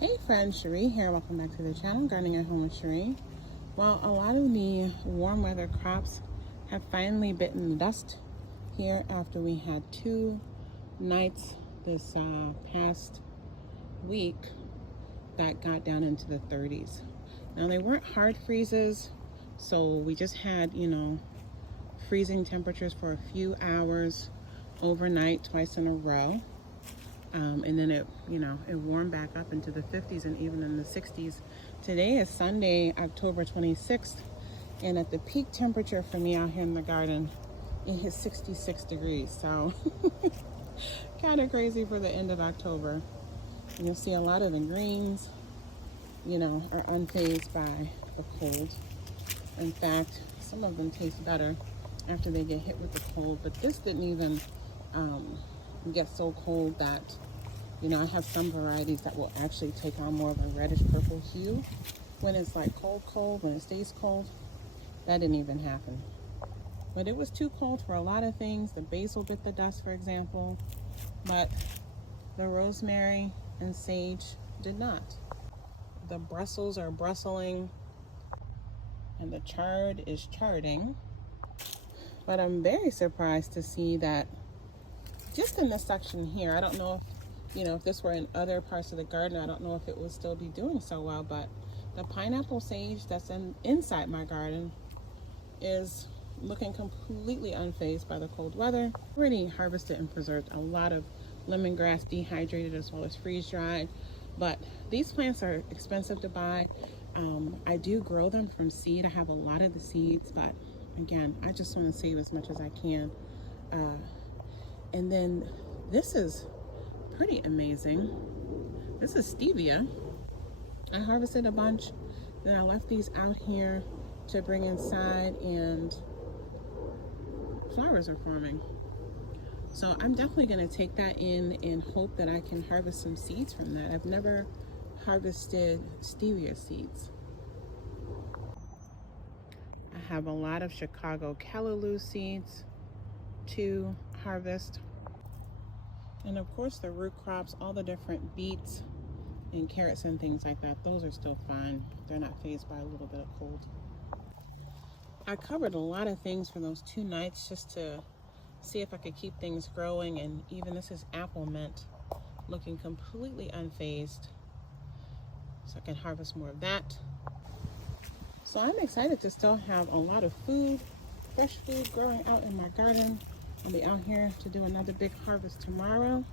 Hey friends, Cherie here. Welcome back to the channel, Gardening at Home with Cherie. Well, a lot of the warm weather crops have finally bitten the dust here after we had 2 nights this past week that got down into the 30s. Now they weren't hard freezes, so we just had, freezing temperatures for a few hours overnight, twice in a row. And then it warmed back up into the 50s and even in the 60s. Today is Sunday, October 26th, and at the peak temperature for me out here in the garden, it hit 66 degrees. So kind of crazy for the end of October. And you'll see a lot of the greens, are unfazed by the cold. In fact, some of them taste better after they get hit with the cold, but this didn't even get so cold that I have some varieties that will actually take on more of a reddish purple hue when it's like cold, when it stays cold. That didn't even happen. But it was too cold for a lot of things. The basil bit the dust, for example, but the rosemary and sage did not. The Brussels are brustling and the chard is charding. But I'm very surprised to see that just in this section here, I don't know if if this were in other parts of the garden, I don't know if it would still be doing so well, but the pineapple sage that's inside my garden is looking completely unfazed by the cold weather. Already harvested and preserved a lot of lemongrass, dehydrated as well as freeze dried, but these plants are expensive to buy. I do grow them from seed. I have a lot of the seeds, but again, I just want to save as much as I can. And then this is pretty amazing. This is stevia. I harvested a bunch, then I left these out here to bring inside, and flowers are forming. So I'm definitely going to take that in and hope that I can harvest some seeds from that. I've never harvested stevia seeds. I have a lot of Chicago callaloo seeds to harvest. And of course the root crops, all the different beets and carrots and things like that, those are still fine. They're not fazed by a little bit of cold. I covered a lot of things for those 2 nights just to see if I could keep things growing, and even this is apple mint looking completely unfazed. So I can harvest more of that. So I'm excited to still have a lot of food, fresh food growing out in my garden. I'll be out here to do another big harvest tomorrow.